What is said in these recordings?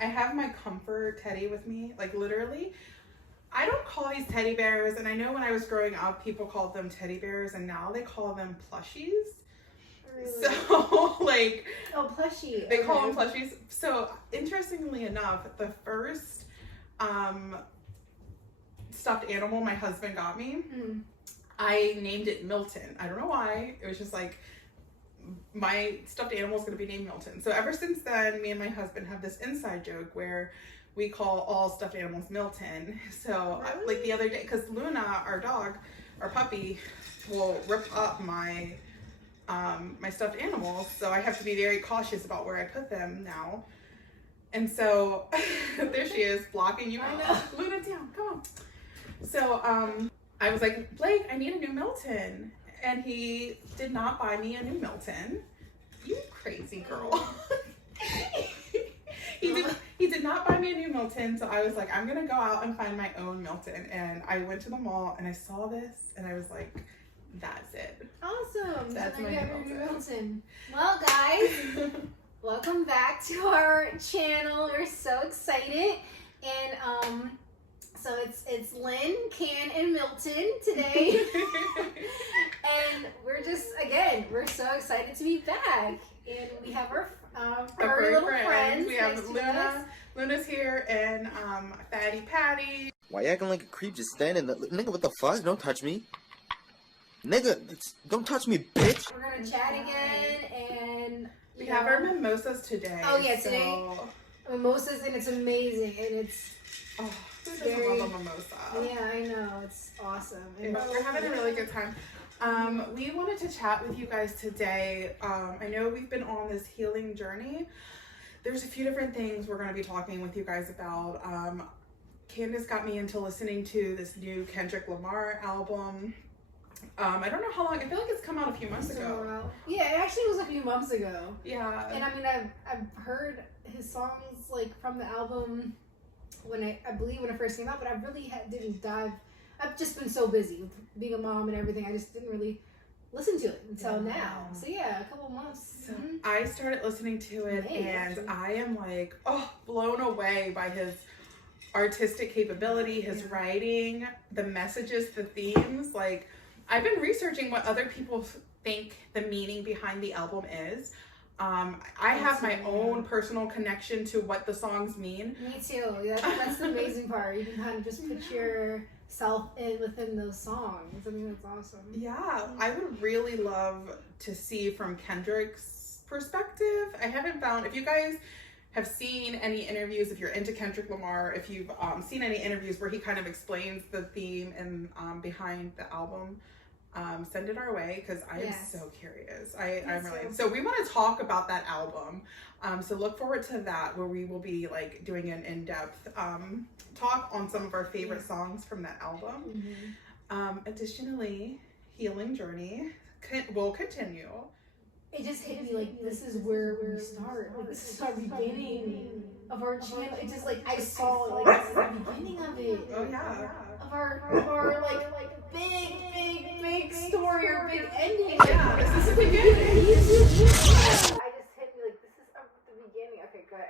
I have my comfort teddy with me, like literally. I don't call these teddy bears, and I know when I was growing up, people called them teddy bears, and now they call them plushies. Really? So, like... Oh, plushie. They call them plushies. So, interestingly enough, the first stuffed animal my husband got me, I named it Milton. I don't know why. It was just like, my stuffed animal is going to be named Milton. So, ever since then, me and my husband have this inside joke where we call all stuffed animals Milton. So, really? like the other day, because Luna, our dog, our puppy, will rip up my my stuffed animals. So I have to be very cautious about where I put them now. And so, there she is, blocking you out. Luna, down, come on. So, I was like, Blake, I need a new Milton. And he did not buy me a new Milton. You crazy girl. He did not buy me a new Milton, so I was like, I'm gonna go out and find my own Milton. And I went to the mall and I saw this and I was like, that's it. Awesome. That's my new Milton. Well, guys, welcome back to our channel. We're so excited. And so it's Lynn, Can, and Milton today. And we're so excited to be back. And we have our little friends. We have Luna. Luna's here, and Fatty Patty. Why you acting like a creep just standing there? Nigga, what the fuck? Don't touch me. Nigga, don't touch me, bitch. We're gonna chat again, and we have our mimosas today. Oh yeah, today mimosas, and it's amazing, and it's who doesn't love a mimosa? Yeah, I know, it's awesome. And we're having a really good time. We wanted to chat with you guys today. I know we've been on this healing journey. There's a few different things we're going to be talking with you guys about. Candace got me into listening to this new Kendrick Lamar album. I don't know how long. I feel like it's come out a few months ago. Yeah, it actually was a few months ago. Yeah. And I mean, I've heard his songs like from the album when I believe when it first came out, but I really didn't dive. I've just been so busy with being a mom and everything. I just didn't really listen to it until now. So yeah, a couple months. So I started listening to it, and I am like, blown away by his artistic capability, his writing, the messages, the themes. Like, I've been researching what other people think the meaning behind the album is. I have my own personal connection to what the songs mean. Me too. That's the amazing part. You can kind of just put yourself within those songs. I mean, that's awesome. Yeah, I would really love to see from Kendrick's perspective. I haven't found, if you guys have seen any interviews, if you're into Kendrick Lamar, if you've seen any interviews where he kind of explains the theme and behind the album, send it our way, because I am so curious. I'm really, so we want to talk about that album. So look forward to that, where we will be like doing an in-depth talk on some of our favorite songs from that album. Additionally, Healing Journey will continue. It just hit me like this is where we start. Like, this is our beginning of our channel. It just like I saw like this is the beginning of it. Oh yeah. Of our like big story or big ending. Yeah, this is the beginning. I just hit me like this is the beginning. Okay, good.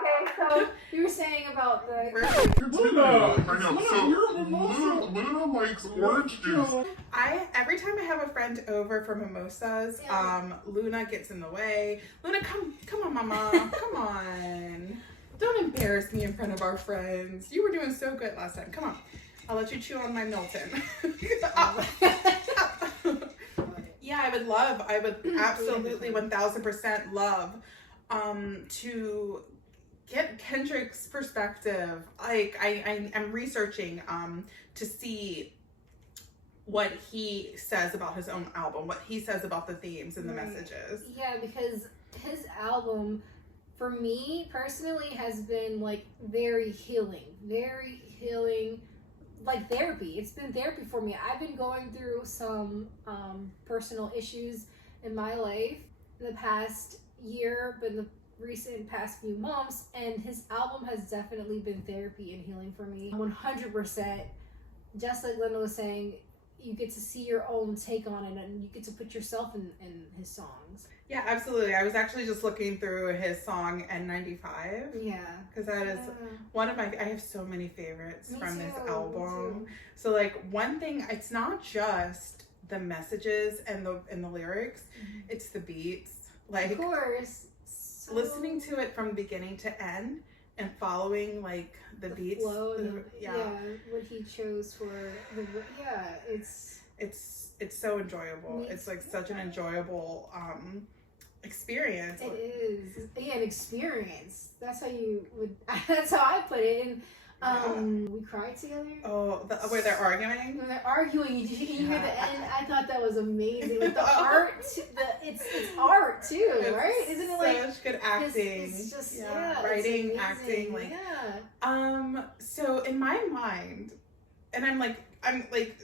Okay, so you were saying about the Luna likes orange juice. Every time I have a friend over for mimosas, Luna gets in the way. Luna, come on, mama, come on. Don't embarrass me in front of our friends. You were doing so good last time. Come on. I'll let you chew on my Milton. Yeah, I would absolutely 1000% love to get Kendrick's perspective. Like, I'm researching to see what he says about his own album, what he says about the themes and the messages. Yeah, because his album, for me personally, has been like very healing, like therapy. It's been therapy for me. I've been going through some personal issues in my life in the past year, but in the recent past few months, and his album has definitely been therapy and healing for me 100%. Just like Linda was saying, you get to see your own take on it, and you get to put yourself in his songs. Yeah, absolutely. I was actually just looking through his song N95. Yeah. Because that is one of my, I have so many favorites Me from too, this me album. too. So like one thing, it's not just the messages and the lyrics, it's the beats. Like, Of course. So listening to it from beginning to end and following like the beats. flow and yeah. what he chose for the It's so enjoyable. It's like such an enjoyable experience. It is. Yeah, an experience. That's how you would. That's how I put it. And we cried together. Oh, where they're arguing. When they're arguing, you hear the end. I thought that was amazing. With the art, it's art too, It's right? Isn't it like such good acting? It's just writing, it's acting, like yeah. So in my mind, and I'm like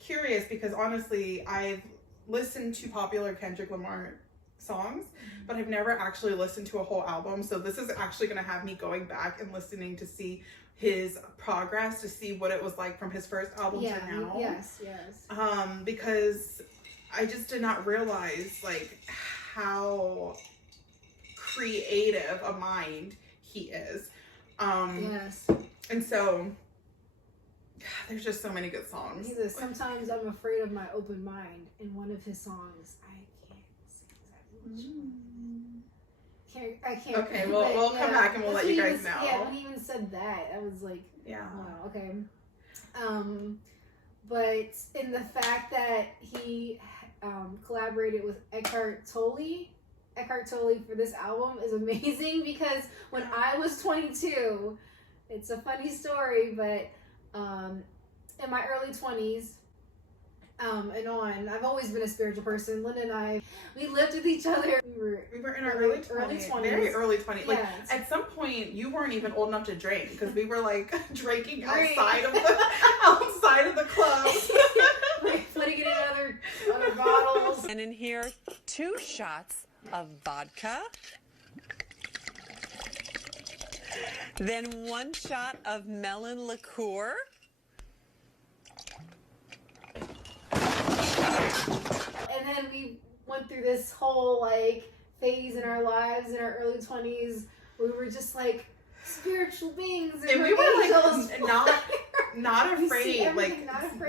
curious because honestly, I've listened to popular Kendrick Lamar songs, but I've never actually listened to a whole album. So this is actually going to have me going back and listening to see his progress, to see what it was like from his first album to now. Yes. Because I just did not realize like how creative a mind he is. Yes. And so there's just so many good songs. He says, sometimes I'm afraid of my open mind. In one of his songs, I can't say exactly which one. I can't. Okay, we'll come back and we'll let you guys know. Yeah, when he even said that, I was like, yeah. Wow, okay. But in the fact that he collaborated with Eckhart Tolle for this album is amazing, because when I was 22, it's a funny story, but in my early 20s and on, I've always been a spiritual person. Lynn and I, we lived with each other. We were in our early 20s. Very early 20s. Like, at some point, you weren't even old enough to drink, because we were like drinking outside of the club. We're putting it in other bottles. And in here, 2 shots of vodka. Then 1 shot of melon liqueur. And then we went through this whole like phase in our lives in our early 20s. We were just like spiritual beings, and we were angels. like not afraid.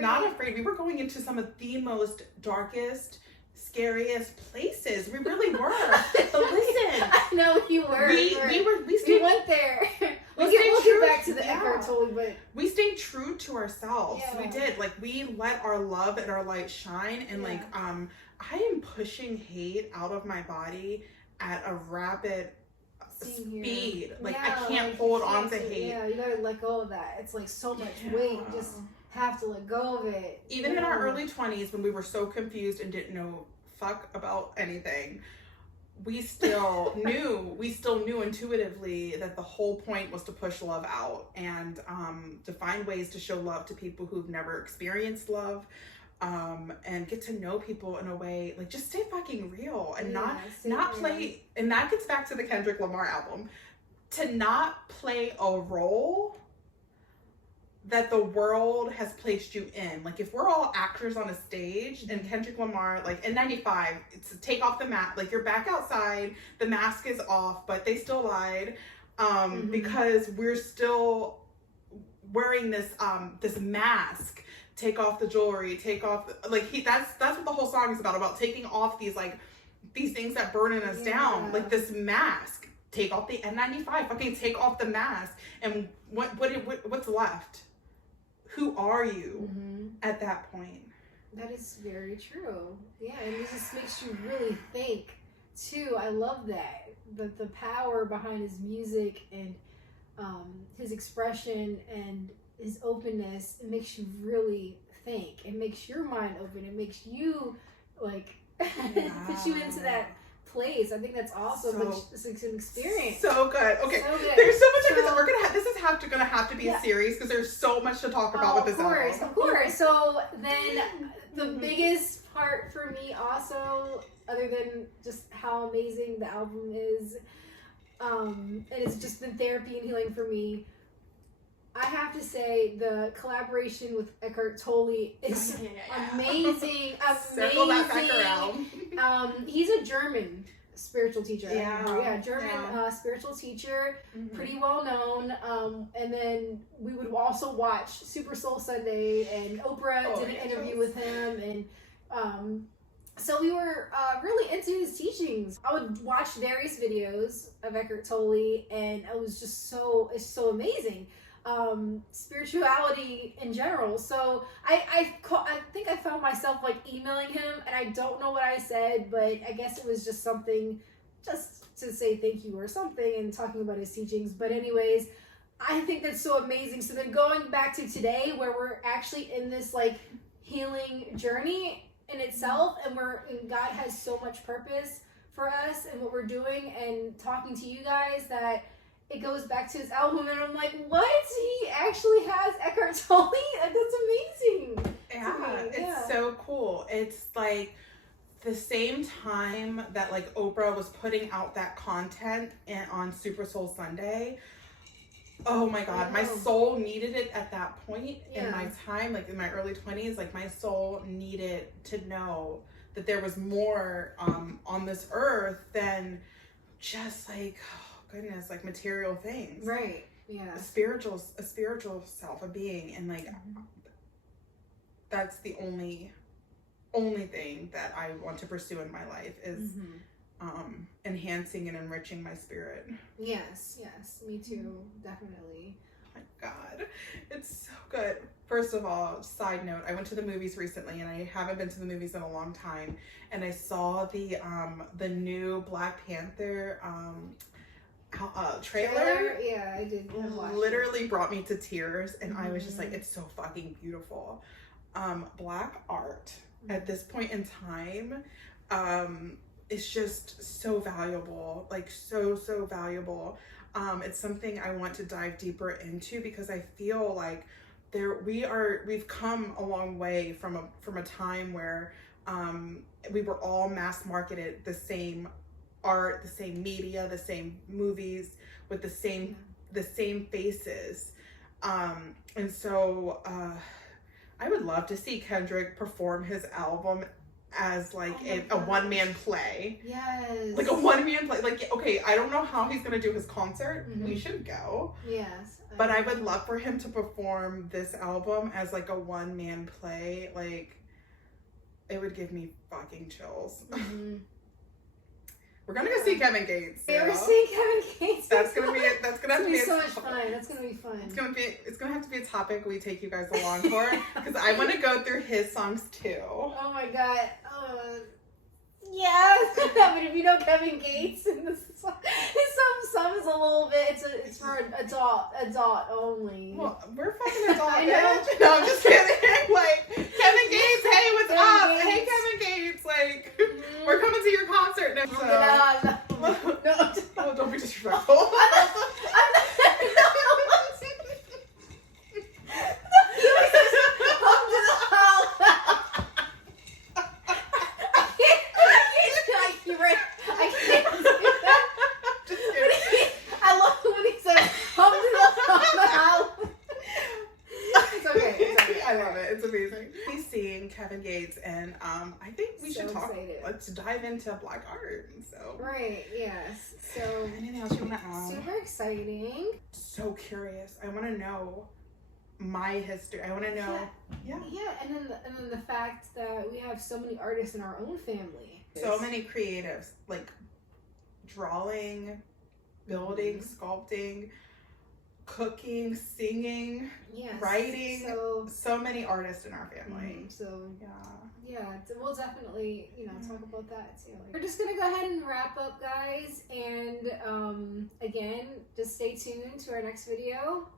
Not afraid. We were going into some of the most darkest, scariest places. We really were. But listen, I know you were. We went there. We'll get back to the Eckhart Tolle, but we stayed true to ourselves. Yeah. We did. Like, we let our love and our light shine, and like I am pushing hate out of my body at a rapid speed. Like, I can't hold on to hate. Yeah, you gotta let go of that. It's like so much weight. You just have to let go of it. Even in our early 20s, when we were so confused and didn't know fuck about anything, we still knew intuitively that the whole point was to push love out and to find ways to show love to people who've never experienced love, and get to know people in a way, like, just stay fucking real and not play. And that gets back to the Kendrick Lamar album, to not play a role that the world has placed you in. Like, if we're all actors on a stage, and Kendrick Lamar, like in 95, it's to take off the mask, like, you're back outside, the mask is off, but they still lied, because we're still wearing this this mask. Take off the jewelry, take off, that's what the whole song is about taking off these things that burden us down, like this mask. Take off the N95, fucking take off the mask, and what's left? Who are you at that point? That is very true. Yeah, and it just makes you really think too. I love that. The power behind his music and his expression and his openness, it makes you really think. It makes your mind open. It makes you puts you into that place. I think that's awesome. It's an experience. So good. Okay, so good. There's so much of this. We're gonna have gonna have to be a series, because there's so much to talk about with this album. Of course. So then the biggest part for me also, other than just how amazing the album is, and it's just been therapy and healing for me, I have to say the collaboration with Eckhart Tolle is amazing. Circle that back around. He's a German spiritual teacher. Yeah. German spiritual teacher, Mhm. pretty well known. And then we would also watch Super Soul Sunday, and Oprah did an interview with him, and so we were really into his teachings. I would watch various videos of Eckhart Tolle, and it was just it's so amazing. Spirituality in general. So I think I found myself like emailing him, and I don't know what I said, but I guess it was just something just to say thank you or something, and talking about his teachings. But anyways, I think that's so amazing. So then going back to today, where we're actually in this like healing journey in itself, and God has so much purpose for us and what we're doing, and talking to you guys, that it goes back to his album, and I'm like, what? He actually has Eckhart Tolle? That's amazing. Yeah, it's so cool. It's like the same time that like Oprah was putting out that content on Super Soul Sunday. Oh my God, my soul needed it at that point in my time, like in my early 20s. Like my soul needed to know that there was more on this earth than just like, goodness, like material things, right? Yeah, a spiritual self, a being, and like that's the only thing that I want to pursue in my life is enhancing and enriching my spirit. Yes, me too, definitely. Oh my God, it's so good. First of all, side note, I went to the movies recently, and I haven't been to the movies in a long time, and I saw the new Black Panther trailer. Yeah, I did. Literally brought me to tears, and I was just like, it's so fucking beautiful. Black art at this point in time is just so valuable, like so valuable. It's something I want to dive deeper into, because I feel like we've come a long way from a time where we were all mass marketed the same art, the same media, the same movies with the same faces, and so I would love to see Kendrick perform his album as like a one-man play. Yes, like a one-man play. Like, okay, I don't know how he's gonna do his concert. Mm-hmm. We should go. Yes, but I would love for him to perform this album as like a one-man play. Like, it would give me fucking chills. Mm-hmm. We're gonna go see Kevin Gates. We're seeing Kevin Gates. That's gonna be so much fun. That's gonna be fun. It's gonna have to be a topic we take you guys along for, because I want to go through his songs too. Oh my God. Yes. But if you know Kevin Gates, and his song is a little bit. It's for adult only. Well, we're fucking adult. I know. No, I'm just kidding. Like, Kevin Gates, hey, what's up? Gates. Hey, Kevin Gates, like, we're coming to your concert next. No. Oh, don't be disrespectful. Kevin Gates, and I think we should talk. Excited. Let's dive into Black art. So right, yes. So anything else you want to add? Super exciting. So curious. I want to know my history. I want to know. Yeah. And then the fact that we have so many artists in our own family. So many creatives, like drawing, building, sculpting, cooking, singing, writing. So many artists in our family. So yeah, we'll definitely talk about that too. We're just gonna go ahead and wrap up, guys, and again, just stay tuned to our next video.